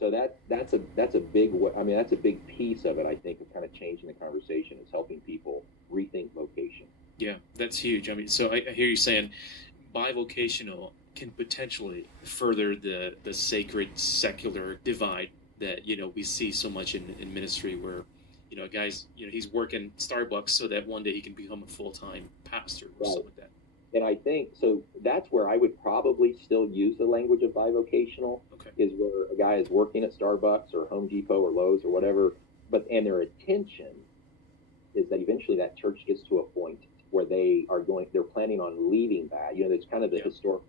So that's a big, I mean, that's a big piece of it, I think, of kind of changing the conversation, is helping people rethink vocation. Yeah, that's huge. I mean, so I hear you saying bivocational can potentially further the sacred secular divide that we see so much in ministry, where a guy's he's working Starbucks so that one day he can become a full-time pastor or Right. something like that. And I think so that's where I would probably still use the language of bivocational, Okay. is where a guy is working at Starbucks or Home Depot or Lowe's or whatever, but and their intention is that eventually that church gets to a point where they're planning on leaving that. It's kind of the Yeah. historic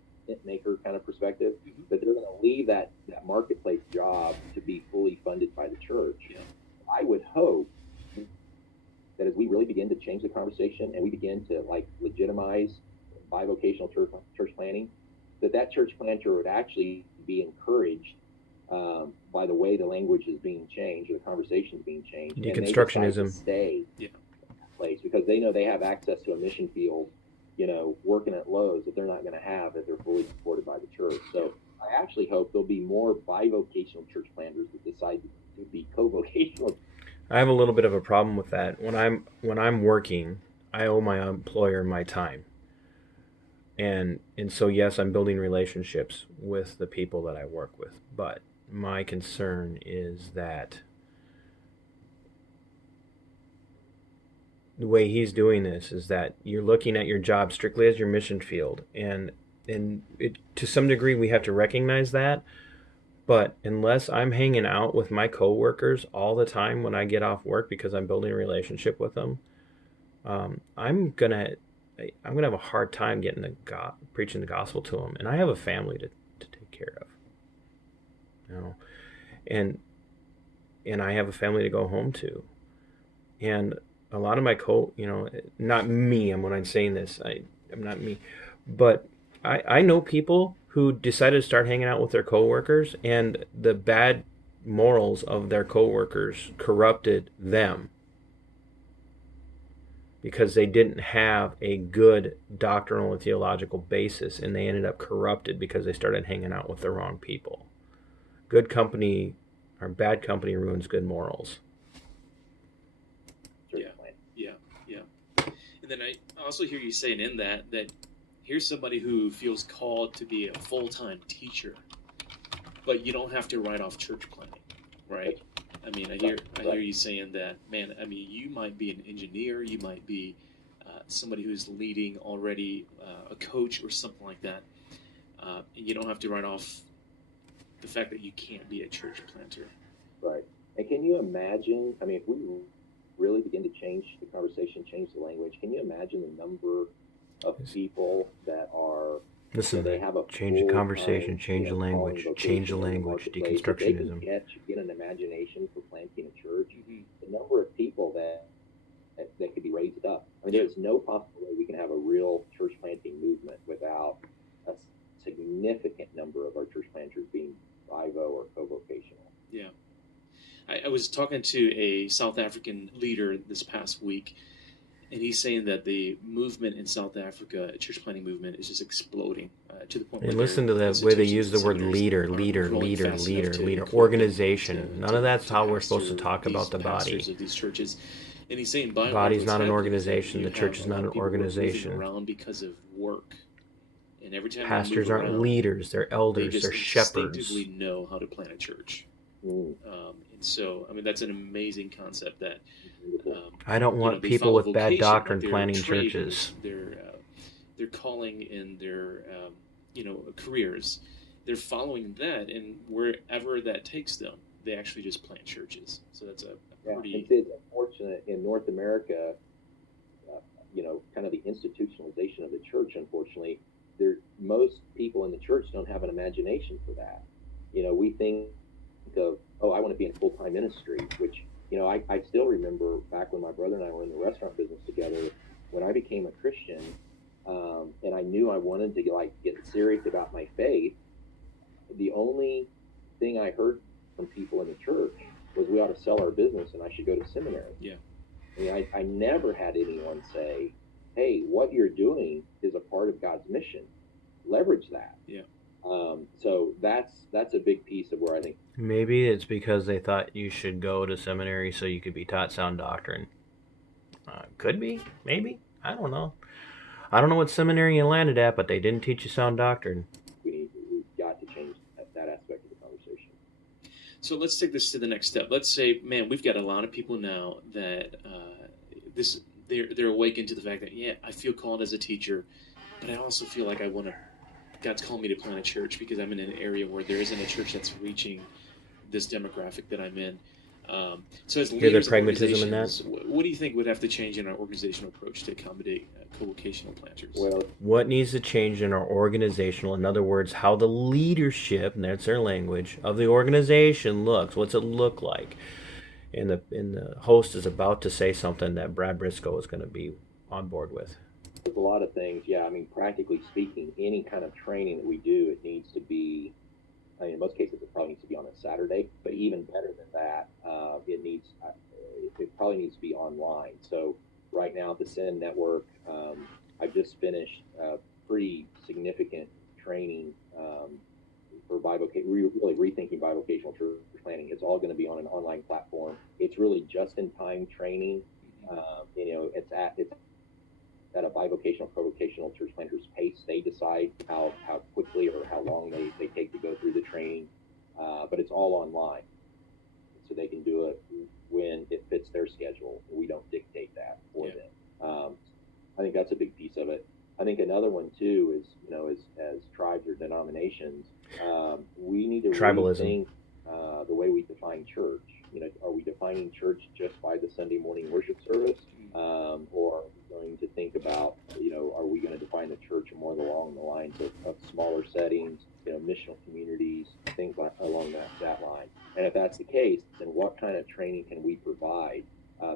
maker kind of perspective, Hmm. but they're going to leave that marketplace job to be fully funded by the church. Yeah. I would hope that as we really begin to change the conversation and we begin to like legitimize bivocational church planting, that church planter would actually be encouraged by the way the language is being changed or the conversation is being changed, and they decide to Deconstructionism. stay Yeah. in that place because they know they have access to a mission field, working at Lowe's, that they're not going to have if they're fully supported by the church. Yeah. So I actually hope there'll be more bivocational church planters that decide to be co-vocational. I have a little bit of a problem with that. When I'm working, I owe my employer my time. And so yes, I'm building relationships with the people that I work with, but my concern is that the way he's doing this is that you're looking at your job strictly as your mission field, and to some degree we have to recognize that. But unless I'm hanging out with my coworkers all the time when I get off work because I'm building a relationship with them, um, I'm gonna I'm gonna have a hard time getting preaching the gospel to them, and I have a family to take care of, you know, and I have a family to go home to, and a lot of my not me. I'm when I'm saying this, I'm not me, but I know people who decided to start hanging out with their coworkers, and the bad morals of their coworkers corrupted them because they didn't have a good doctrinal and theological basis, and they ended up corrupted because they started hanging out with the wrong people. Good company or bad company ruins good morals. Yeah. Yeah. Yeah. And then I also hear you saying in that here's somebody who feels called to be a full-time teacher, but you don't have to write off church planting, right? I mean, I hear you saying that, man. I mean, you might be an engineer, you might be somebody who's leading already, a coach or something like that, and you don't have to write off the fact that you can't be a church planter. Right. And can you imagine? I mean, if we really begin to change the conversation, change the language, can you imagine the number of people that are, Listen, they have a change the conversation, full-time, change the language, change the vocation in the language, marketplace? If they can deconstructionism. get an imagination for planting a church, Mm-hmm. the number of people that could be raised up. I mean, there's no possible way we can have a real church planting movement without a significant number of our church planters being bivo or co-vocational. Yeah. I was talking to a South African leader this past week, and he's saying that the movement in South Africa, church planting movement, is just exploding to the point where And listen to the way they use the word leader, organization. None of that's how we're supposed to talk about the body. Of these churches, and he's saying the body's not an organization. The church is not an organization. Around because of work, and every time pastors aren't leaders; they're elders, they're shepherds. Instinctively know how to plant a church. And so, I mean, that's an amazing concept that I don't want people with bad doctrine planting churches. Their calling in their careers, they're following that, and wherever that takes them, they actually just plant churches. So that's a pretty. It's unfortunate in North America. Kind of the institutionalization of the church. Unfortunately, most people in the church don't have an imagination for that. We think of, I want to be in full-time ministry, which, I still remember back when my brother and I were in the restaurant business together, when I became a Christian, and I knew I wanted to get serious about my faith. The only thing I heard from people in the church was we ought to sell our business and I should go to seminary. Yeah. I mean, I never had anyone say, hey, what you're doing is a part of God's mission. Leverage that. Yeah. So that's a big piece of where I think Maybe it's because they thought you should go to seminary so you could be taught sound doctrine. Could be, maybe. I don't know. I don't know what seminary you landed at, but they didn't teach you sound doctrine. We've got to change that aspect of the conversation. So let's take this to the next step. Let's say, man, we've got a lot of people now that they're awakened to the fact that, yeah, I feel called as a teacher, but I also feel like God's called me to plant a church because I'm in an area where there isn't a church that's reaching this demographic that I'm in. So as leaders of organizations, what do you think would have to change in our organizational approach to accommodate co-vocational planters? Well, what needs to change in our organizational, in other words, how the leadership, and that's their language, of the organization looks. What's it look like? And the host is about to say something that Brad Brisco is going to be on board with. There's a lot of things. Yeah, I mean, practically speaking, any kind of training that we do, it needs to be, I mean, in most cases, it probably needs to be on a Saturday, but even better than that, it probably needs to be online. So right now at the Sin Network, I've just finished pretty significant training for really rethinking bivocational church planning. It's all going to be on an online platform. It's really just-in-time training. It's at a bivocational, co-vocational church planters pace. They decide how quickly or how long they take to go through the training, but it's all online. So they can do it when it fits their schedule. We don't dictate that for them. I think that's a big piece of it. I think another one too is, as tribes or denominations, we need to rethink the way we define church. Are we defining church just by the Sunday morning worship service, or are we going to think about, are we going to define the church more along the lines of smaller settings, missional communities, things along that line? And if that's the case, then what kind of training can we provide?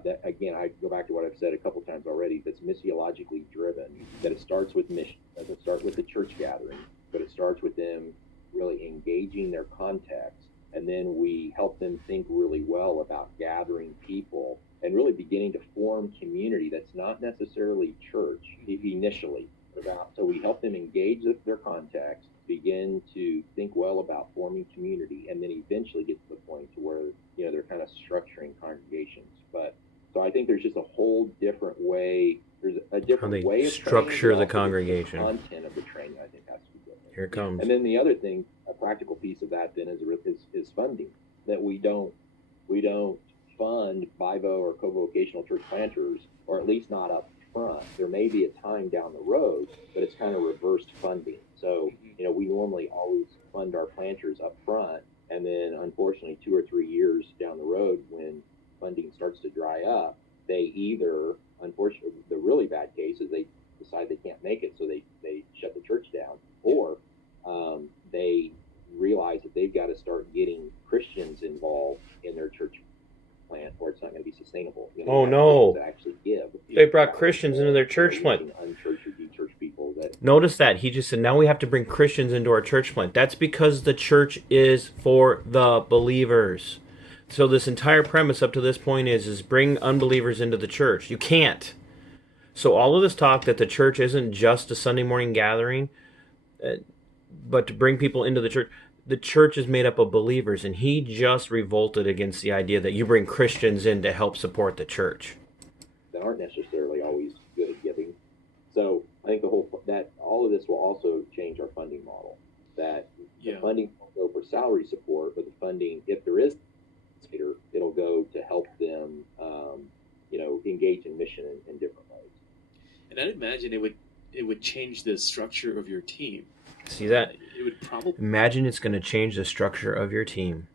That again, I go back to what I've said a couple times already. That's missiologically driven. That it starts with mission. It doesn't start with the church gathering, but it starts with them really engaging their context, and then we help them think really well about gathering people and really beginning to form community that's not necessarily church initially. So we help them engage their context, begin to think well about forming community, and then eventually get to the point to where they're kind of structuring congregations. But so I think there's just a whole different way. There's a different way of structure the congregation. The content of the training, I think, has to be different. Here it comes. And then the other thing, a practical piece of that then is funding. That we don't fund bivo or co-vocational church planters, or at least not up front. There may be a time down the road, but it's kind of reversed funding. So we normally always fund our planters up front, and then unfortunately 2 or 3 years down the road, when funding starts to dry up, they either, unfortunately, the really bad case is they decide they can't make it, so they shut the church down, or they realize that they've got to start getting Christians involved in their church plant, or it's not going to be sustainable. Oh no! To actually give. They brought Christians into their church plant. Unchurched or de-churched people. Notice that he just said, now we have to bring Christians into our church plant. That's because the church is for the believers. So this entire premise up to this point is bring unbelievers into the church. You can't. So all of this talk that the church isn't just a Sunday morning gathering, but to bring people into the church is made up of believers, and he just revolted against the idea that you bring Christians in to help support the church. That aren't necessarily always good at giving. So I think all of this will also change our funding model. That the funding will go for salary support, but the funding, if there is, it'll go to help them, engage in mission in different ways. And I'd imagine it would change the structure of your team. See that? It would probably imagine it's going to change the structure of your team.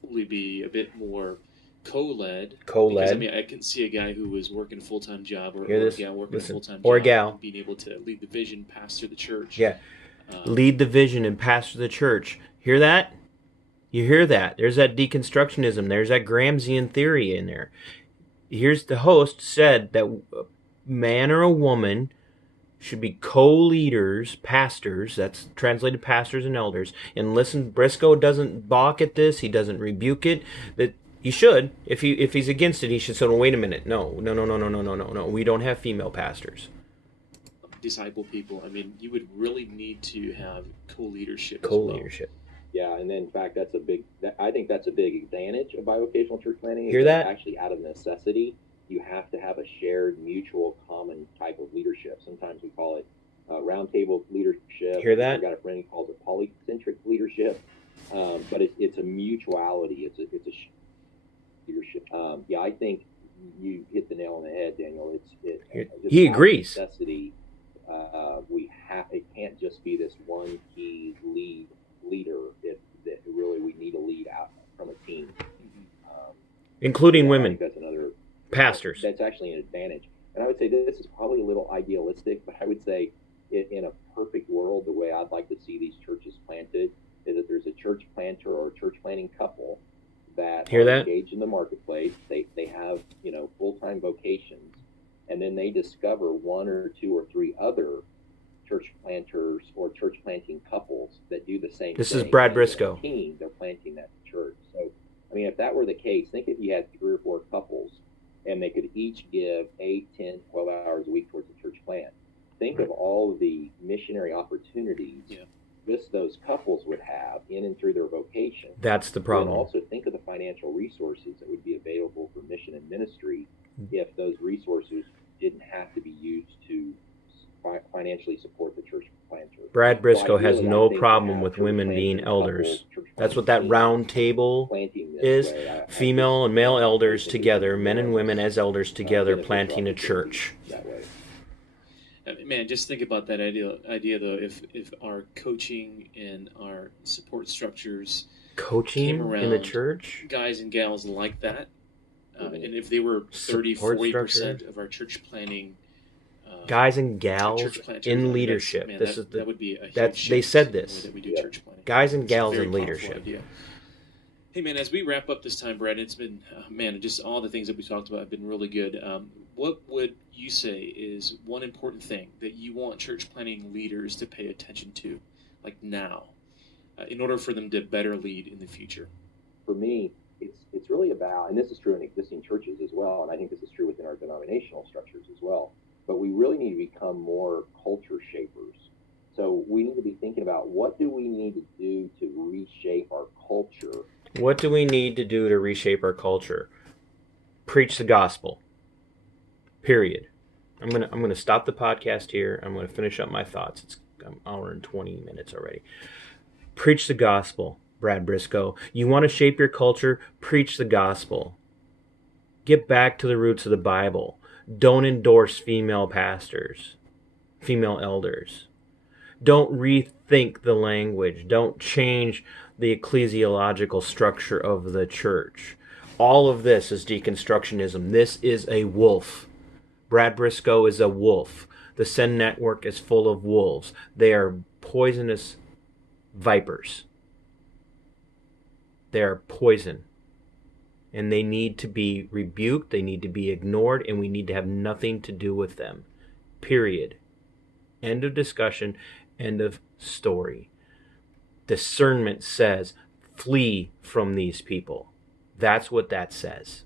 Probably be a bit more co-led. Co-led. Because, I can see a guy who was working a full-time job or a gal working a full-time or job, gal being able to lead the vision, pastor the church. Yeah, lead the vision and pastor the church. Hear that? You hear that? There's that deconstructionism. There's that Gramscian theory in there. Here's the host said that a man or a woman should be co-leaders, pastors, that's translated pastors and elders. And listen, Brisco doesn't balk at this. He doesn't rebuke it. That he should. If he's against it, he should say, well, wait a minute. No. We don't have female pastors. Disciple people. I mean, you would really need to have co-leadership. Co-leadership. Yeah, and in fact, I think that's a big advantage of bivocational church planting. Hear that? Actually, out of necessity, you have to have a shared, mutual, common type of leadership. Sometimes we call it roundtable leadership. Hear that? I've got a friend who calls it polycentric leadership, but it's a mutuality. It's a leadership. Yeah, I think you hit the nail on the head, Daniel. He agrees. Necessity. It can't just be this one key leader. We need a lead out from a team, including women. That's another pastors. That's actually an advantage. And I would say this is probably a little idealistic, but I would say in a perfect world, the way I'd like to see these churches planted is that there's a church planter or a church planting couple that are engaged in the marketplace. They have full-time vocations, and then they discover one or two or three other church planters or church planting couples that do the same thing. This is Brad Brisco. They're planting that church. So, I mean, if that were the case, think if you had 3 or 4 couples and they could each give 8, 10, 12 hours a week towards a church plant. Think of all the missionary opportunities just those couples would have in and through their vocation. That's the problem. And also think of the financial resources that would be available for mission and ministry if those resources didn't have to be used to financially support the church planter. Brad Brisco has no problem with women being elders. That's what that round table is. Female and male elders together, men and women as elders together, planting a church. Man, just think about that idea though. If our coaching and our support structures came around in the church, guys and gals like that, and if they were 30-40% of our church planning guys and gals in leadership, that would be a huge they said this. That we do church planning. Guys and gals in leadership. Idea. Hey man, as we wrap up this time, Brad, it's been just all the things that we talked about have been really good. What would you say is one important thing that you want church planting leaders to pay attention to, like now, in order for them to better lead in the future? For me, it's really about, and this is true in existing churches as well, and I think this is true within our denominational structures as well, but we really need to become more culture shapers. So we need to be thinking about what do we need to do to reshape our culture. What do we need to do to reshape our culture? Preach the gospel. Period. I'm gonna stop the podcast here. I'm gonna finish up my thoughts. It's an hour and 20 minutes already. Preach the gospel, Brad Brisco. You want to shape your culture? Preach the gospel. Get back to the roots of the Bible. Don't endorse female pastors, female elders. Don't rethink the language. Don't change the ecclesiological structure of the church. All of this is deconstructionism. This is a wolf. Brad Brisco is a wolf. The Send Network is full of wolves. They are poisonous vipers. They are poison. And they need to be rebuked. They need to be ignored. And we need to have nothing to do with them. Period. End of discussion. End of story. Discernment says, flee from these people. That's what that says.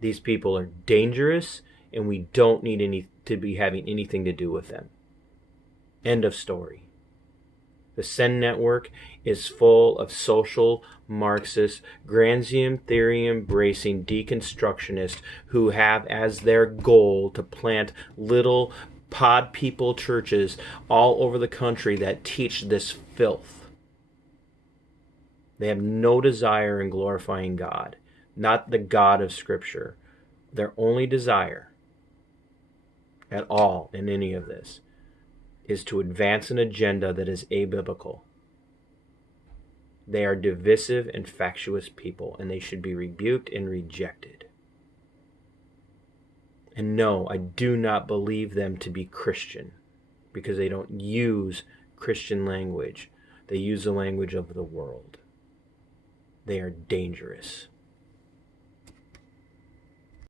These people are dangerous, and we don't need to be having anything to do with them. End of story. The Send Network is full of social Marxist, Gramscian Theory embracing deconstructionists who have as their goal to plant little pod people churches all over the country that teach this filth. They have no desire in glorifying God, not the God of Scripture. Their only desire at all in any of this is to advance an agenda that is abiblical. They are divisive and factious people, and they should be rebuked and rejected. And no, I do not believe them to be Christian, because they don't use Christian language. They use the language of the world. They are dangerous.